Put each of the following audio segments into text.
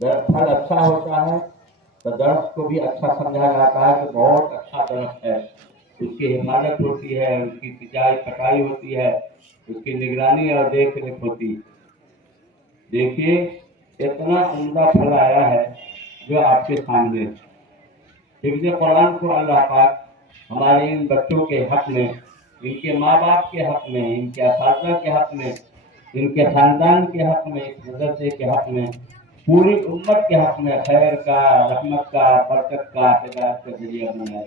پھل اچھا ہوتا ہے تو درخت کو بھی اچھا سمجھا جاتا ہے کہ بہت اچھا درخت ہے، اس کی حفاظت ہوتی ہے، اس کی سینچائی کٹائی ہوتی ہے، اس کی نگرانی اور دیکھ ریکھ ہوتی ہے۔ دیکھیے اتنا عمدہ پھل آیا ہے جو آپ کے سامنے۔ حفظ قرآن کو اللہ پاک ہمارے ان بچوں کے حق میں، ان کے ماں باپ کے حق میں، ان کے اساتذہ کے حق میں، ان کے خاندان کے حق میں، اس مدرسے کے حق میں، پوری امت کے حق میں خیر کا، رحمت کا، برکت کا، ہدایت کا ذریعہ بنائے۔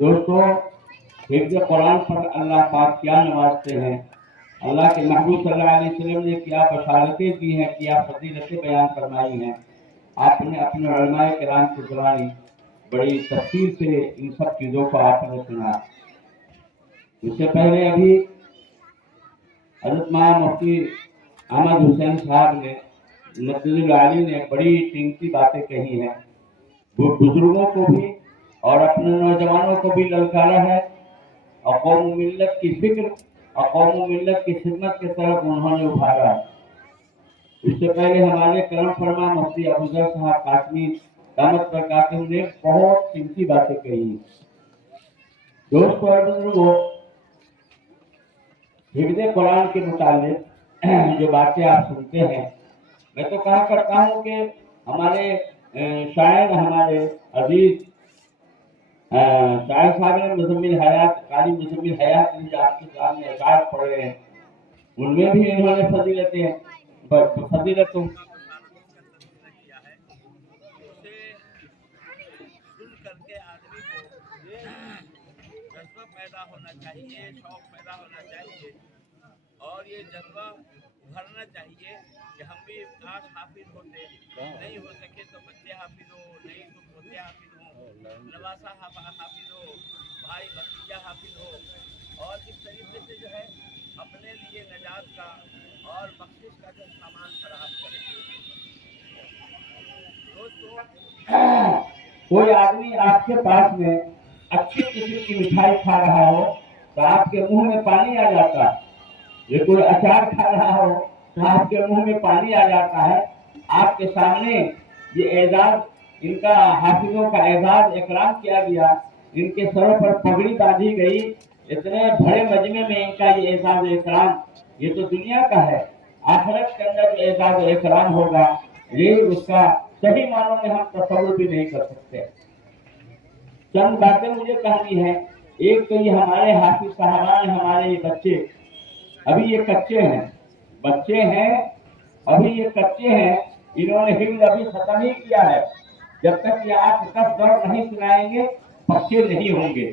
دوستو، حفظ قرآن پر اللہ پاک کیا نوازتے ہیں، اللہ کے محبوب صلی اللہ علیہ وسلم نے کیا بشارتیں دی ہیں، کیا فضیلتیں بیان فرمائی ہیں۔ آپ نے اپنے علماء کرام کی زبانی بڑی تفصیل سے ان سب چیزوں کو آپ نے سنا۔ اس سے پہلے ابھی حضرت مولانا مفتی احمد حسین صاحب نے مدد العالی نے بڑی قیمتی باتیں کہی ہیں، وہ بزرگوں کو بھی اور اپنے نوجوانوں کو بھی للکارا ہے، اور قوم و ملت کی فکر اور قوم و ملت کی خدمت کی طرف انہوں نے ابھارا ہے۔ اس سے پہلے ہمارے کرم فرما مفتی ابوذر صاحب قاسمی دامت برکاتہ نے بہت قیمتی باتیں کہی۔ دوستو اور بزرگوں، حفظ قرآن کے متعلق جو باتیں آپ سنتے ہیں، میں تو کہا کرتا ہوں کہ ہمارے شاعر، ہمارے عزیز شاعر صاحب نے مزمل حیات، قاری مزمل حیات جو آپ کے سامنے اشعار پڑھ رہے ہیں، ان میں بھی انہوں نے فضیلتوں جذبہ پیدا ہونا چاہیے، شوق پیدا ہونا چاہیے، اور یہ جذبہ ابھرنا چاہیے کہ ہم بھی کاش حافظ ہوتے، نہیں ہو سکے تو بچے حافظ ہو، نہیں تو پوتے حافظ ہوں، نواسا حافظ ہو، بھائی بھتیجا حافظ ہو، اور اس طریقے سے جو ہے اپنے لیے نجات کا اور بخشش کا جو سامان فراہم کریں۔ دوستو، کوئی آدمی آپ کے پاس میں اچھی قسم کی مٹھائی کھا رہا ہو تو آپ کے منہ میں پانی آ جاتا ہے، یہ کوئی اچار کھا رہا ہو تو آپ کے منہ میں پانی آ جاتا ہے۔ آپ کے سامنے یہ اعزاز، ان کا حافظوں کا اعزاز اکرام کیا گیا، ان کے سروں پر پگڑی باندھی گئی، اتنے بڑے مجمع میں ان کا یہ اعزاز اکرام، یہ تو دنیا کا ہے۔ آخرت کے اندر جو اعزاز اکرام ہوگا، یہ اس کا صحیح معنوں میں ہم تصور بھی نہیں کر سکتے۔ چند باتیں مجھے کہانی ہے۔ ایک تو یہ ہمارے حافظ صاحبان، ہمارے یہ بچے ابھی یہ کچے ہیں، بچے ہیں ابھی یہ کچے ہیں، انہوں نے حفظ ابھی ختم ہی کیا ہے۔ جب تک یہ 8-10 دور نہیں سنائیں گے پکے نہیں ہوں گے۔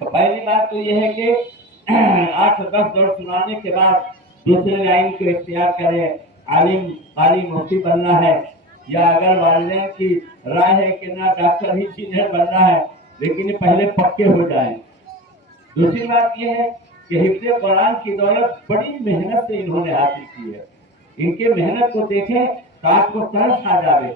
تو پہلی بات تو یہ ہے کہ 8-10 دور سنانے کے بعد دوسرے لائن کو اختیار کرے، عالم قاری مفتی بننا ہے، یا اگر والدین کی رائے ہے کہ نہ ڈاکٹر ہی انجینئر بننا ہے، لیکن یہ پہلے پکے ہو جائیں۔ دوسری بات یہ ہے کہ حفظ قرآن کی دولت بڑی محنت سے انہوں نے حاصل کی ہے۔ ان کے محنت کو دیکھیں تو آپ کو ترس آ جائے۔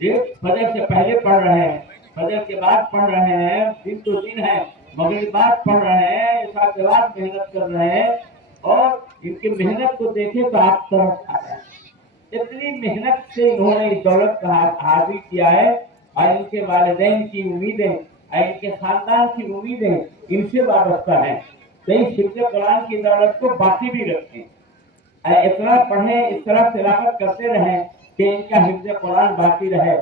ایک فجر سے پہلے پڑھ رہے ہیں، فجر کے بعد پڑھ رہے ہیں، دن تو دن ہے، مغرب بعد پڑھ رہے ہیں، عشاء کے بعد محنت کر رہے ہیں، اور ان کی محنت کو دیکھیں تو آپ ترس آ جائیں۔ اتنی محنت سے انہوں نے اس دولت کا حاصل کیا ہے، اور ان کے والدین کی امیدیں اور ان کے خاندان کی امیدیں ان سے وابستہ ہیں۔ تو اس حفظ قرآن کی دولت کو باقی بھی رکھیں، اتنا پڑھیں، اس طرح تلاوت کرتے رہیں کہ ان کا حفظ قرآن باقی رہے۔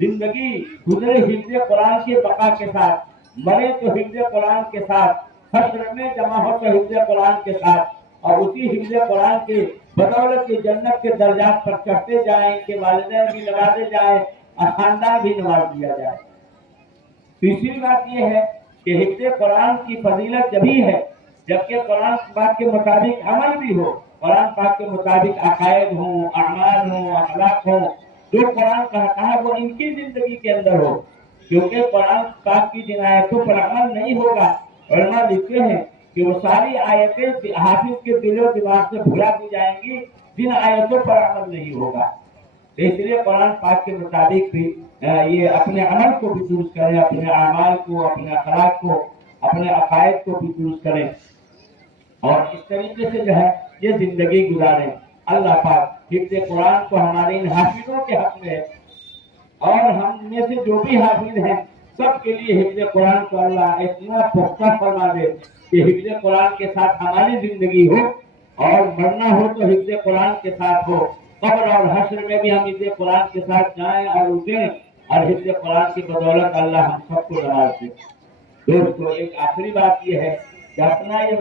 زندگی گزرے حفظ قرآن کے بقا کے ساتھ، مرے تو حفظ قرآن کے ساتھ، حشر میں جمع ہو تو حفظ قرآن کے ساتھ، اور اسی حفظ قرآن کی بدولت کی جنت کے درجات پر چڑھتے جائیں، ان کے والدین بھی نوازے جائیں اور خاندان بھی نواز دیا جائے۔ تیسری بات یہ ہے کہ حفظ قرآن کی فضیلت جبھی ہے جبکہ قرآن پاک کے مطابق عمل بھی ہو، قرآن پاک کے مطابق عقائد ہوں، اعمال ہوں، اخلاق ہوں، جو قرآن کہتا ہے وہ ان کی زندگی کے اندر ہو۔ کیونکہ قرآن پاک کی جن آیتوں پر عمل نہیں ہوگا، علماء لکھتے ہیں کہ وہ ساری آیتیں حافظ کے دل و دماغ سے بھلا دی جائیں گی جن آیتوں پر عمل نہیں ہوگا۔ اس لیے قرآن پاک کے مطابق بھی یہ اپنے عمل کو بھی درست کریں، اپنے اعمال کو، اپنے اخلاق کو، اپنے عقائد کو بھی درست کریں، اور اس طریقے سے جو ہے یہ زندگی گزاریں۔ اللہ پاک حفظ قرآن تو ہمارے ان حافظوں کے حق میں ہے، اور ہم میں سے جو بھی حافظ ہیں سب کے لیے حفظ قرآن کو اللہ اتنا پختہ فرما دے کہ حفظ قرآن کے ساتھ ہماری زندگی ہو، اور مرنا ہو تو حفظ قرآن کے ساتھ ہو، قبر اور حشر میں بھی ہم حفظ قرآن کے ساتھ جائیں اور اٹھیں، اور حفظ قرآن کی بدولت اللہ ہم سب کو نواز دے۔ دوستو، ایک آخری بات یہ ہے کہ اپنا یہ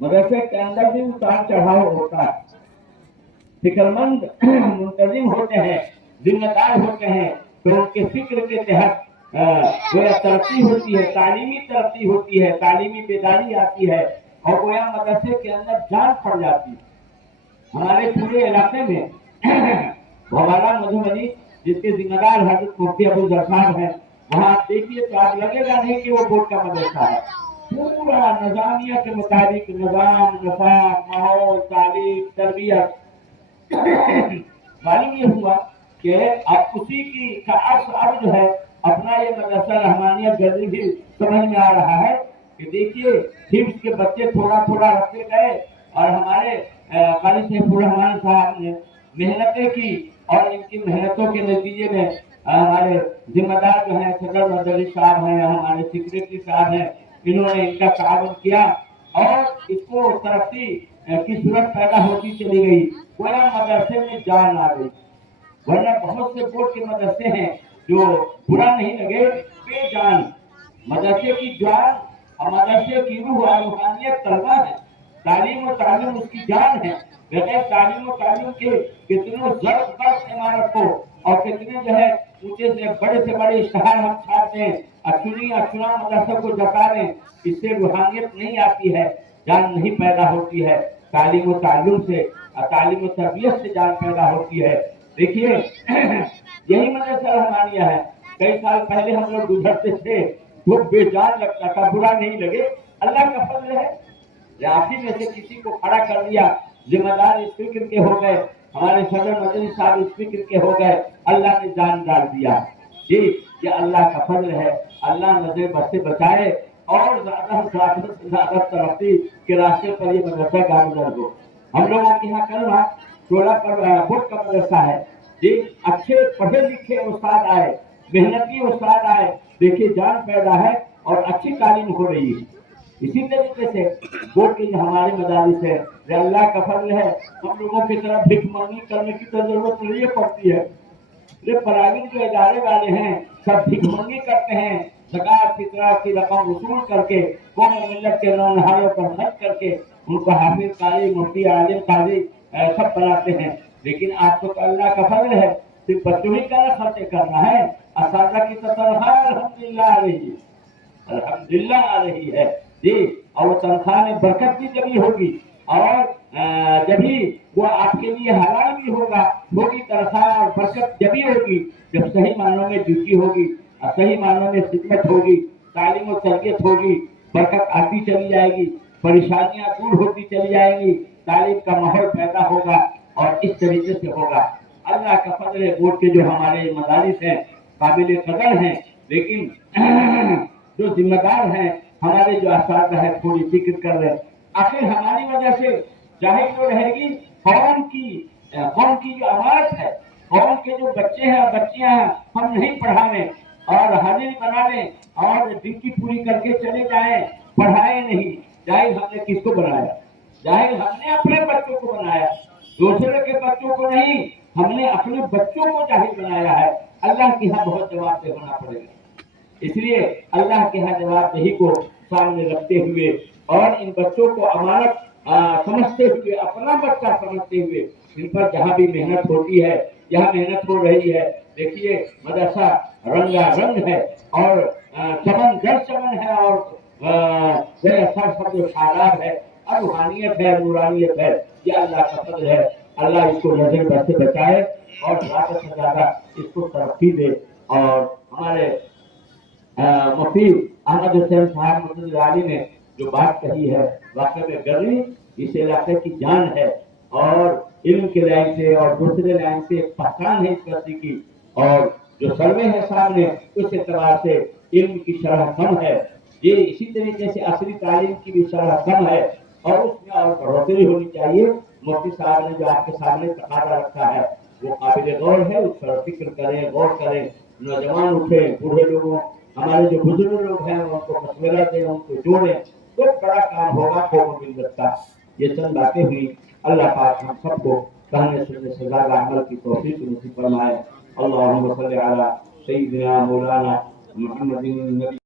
مدرسے کے اندر بھی اتار چڑھاؤ ہوتا ہے، فکر مند منتظم ہوتے ہیں، ذمہ دار ہوتے ہیں، تو ان کے فکر کے تحت گویا ترقی ہوتی ہے، تعلیمی ترقی ہوتی ہے، تعلیمی بیداری آتی ہے، اور گویا مدرسے کے اندر جان پڑ جاتی ہے۔ ہمارے پورے علاقے میں بھوالہ مدھوبنی جس کے ذمہ دار حضرت مفتی ابو ذر صاحب ہیں، وہاں آپ دیکھیے تو آپ لگے گا نہیں کہ وہ بورڈ کا مدرسہ ہے، پورا نظامیہ کے مطابق نظام، نصاب، ماحول، تعلیم، تربیت۔ معلوم یہ ہوا کہ اب اسی کی کا عکس اب جو ہے اپنا یہ مدرسہ رحمانیت گرمی بھی سمجھ میں آ رہا ہے کہ دیکھیے حفظ کے بچے تھوڑا تھوڑا رکھے گئے، اور ہمارے قاری سیف الرحمان صاحب نے محنتیں کی، اور ان کی محنتوں کے نتیجے میں ہمارے ذمہ دار جو ہیں صدر مدرس صاحب ہیں، ہمارے سیکریٹری صاحب ہیں، انہوں نے ان کا تعاون کیا، اور اس کو ترقی کی صورت پیدا ہوتی چلی گئی، گویا مدرسے میں جان آ گئی۔ ورنہ بہت سے بورڈ کے مدرسے ہیں جو برا نہیں لگے، بے جان، مدرسے کی جان اور مدرسے کی روح اور روحانیت طلبہ ہے، تعلیم و تعلیم اس کی جان ہے، بغیر تعلیم و تعلیم کے کتنوں زبردست عمارت کو اور کتنے جو ہے اونچے سے بڑے اشتہار ہم چھاپتے ہیں، اچنا مدرسہ کو جتا دیں، اس سے روحانیت نہیں آتی ہے، جان نہیں پیدا ہوتی ہے، تعلیم و تعلم سے، تعلیم و تربیت سے جان پیدا ہوتی ہے۔ دیکھیے یہی مدرسہ رحمانیہ ہے، کئی سال پہلے ہم لوگ گزرتے تھے، وہ بے جان لگتا تھا، برا نہیں لگے، اللہ کا فضل ہے، آپ ہی میں سے کسی کو کھڑا کر دیا، ذمہ دار اس فکر کے ہو گئے، ہمارے صدر مدنی صاحب اس فکر کے ہو گئے، اللہ نے جان ڈال دیا۔ جی یہ اللہ کا فضل ہے، اللہ نظر بد سے بچائے، اور زیادہ سے زیادہ ترقی کے راستے پر یہ مدرسہ گامزن ہو۔ ہم لوگوں کے یہاں کل ٹولہ پر بورڈ کا مدرسہ ہے، جی اچھے پڑھے لکھے استاد آئے، محنتی استاد آئے، دیکھیے جان پیدا ہے اور اچھی تعلیم ہو رہی ہے۔ اسی طریقے سے بورڈ کے جو ہمارے مدارس ہے، یہ اللہ کا فضل ہے، ہم لوگوں کی طرف بھیک مانگی کرنے کی تو ضرورت نہیں پڑتی ہے۔ یہ پرائیویٹ جو ادارے والے ہیں سب بھیک مانگی کرتے ہیں، زکات فطرہ کی رقم وصول کر کے قوم و ملت کے نونہاروں پر خرچ کر کے ان کو حافظ، قاری، مفتی، عالم، قاضی سب بناتے ہیں، لیکن آپ کو تو اللہ کا فضل ہے، صرف بچوں ہی کا خرچ کرنا ہے، اساتذہ کی تو تنخواہ الحمدللہ آ رہی ہے، الحمدللہ آ رہی ہے، جی، اور وہ تنخواہ میں برکت بھی جبھی ہوگی، اور جبھی وہ آپ کے لیے حلال بھی ہوگی تنخواہ اور برکت جبھی ہوگی جب صحیح معنوں میں ڈیوٹی ہوگی اور صحیح معنوں میں خدمت ہوگی، تعلیم و تربیت ہوگی، برکت آتی چلی جائے گی، پریشانیاں دور ہوتی چلی جائیں گی، تعلیم کا ماحول پیدا ہوگا، اور اس طریقے سے ہوگا۔ اللہ کا فضل ہے، بورڈ کے جو ہمارے مدارس ہیں قابل قدر ہیں، لیکن جو ذمہ دار ہیں ہمارے جو اساتذہ ہیں تھوڑی فکر کر رہے ہیں، آخر ہماری وجہ سے ظاہر جو رہے گی قوم کی جو امانت ہے، قوم کے جو بچے ہیں اور بچیاں ہیں، ہم نہیں پڑھانے اور حاضری بنا لیں اور ڈیوٹی پوری کر کے چلے جائیں، پڑھائے نہیں، ظاہر ہم نے کس کو بنایا؟ ظاہر ہم نے اپنے بچوں کو بنایا، دوسرے کے بچوں کو نہیں، ہم نے اپنے بچوں کو ظاہر بنایا ہے، اللہ کی یہاں بہت جواب دہ ہونا پڑے گا۔ اس لیے اللہ کے ہاں جواب دہی کو سامنے رکھتے ہوئے اور ان بچوں کو امانت سمجھتے ہوئے، اپنا بچہ سمجھتے ہوئے، ان پر جہاں بھی محنت ہوتی ہے، جہاں محنت ہو رہی ہے، دیکھیے مدرسہ رنگا رنگ ہے اور چمن در چمن ہے، اور سب جو شاداب ہے، اور روحانیت ہے، نورانیت ہے، یہ اللہ کا فضل ہے۔ اللہ اس کو نظر بد سے بچائے اور زیادہ سے زیادہ اس کو ترقی دے، اور ہمارے مفتی احمد حسین صاحب مدنی عالی نے جو بات کہی ہے، واقعی میں گرمی اس علاقے کی جان ہے، اور علم کے لائن سے اور دوسرے لائن سے پہچان ہے اس بستی کی، اور جو سروے ہے سامنے اس اعتبار سے علم کی شرح کم ہے، یہ اسی طریقے سے عصری تعلیم کی بھی شرح کم ہے، اور اس میں اور بڑھوتری ہونی چاہیے، مفتی صاحب نے جو آپ کے سامنے تقاضا رکھا ہے وہ قابل غور ہے، اس پر فکر کریں، غور کریں، نوجوان اٹھیں، بوڑھے لوگوں، ہمارے جو بزرگ لوگ ہیں ان کو مشورہ دیں، ان کو جوڑیں، تو بڑا کام ہوگا قوم و ملت کا۔ یہ چند باتیں ہوئی، اللہ پاک ہم سب کو کہنے سننے سے زیادہ عمل کی توفیق نصیب فرمائے۔ اللہم صلی علی سیدنا مولانا محمد النبی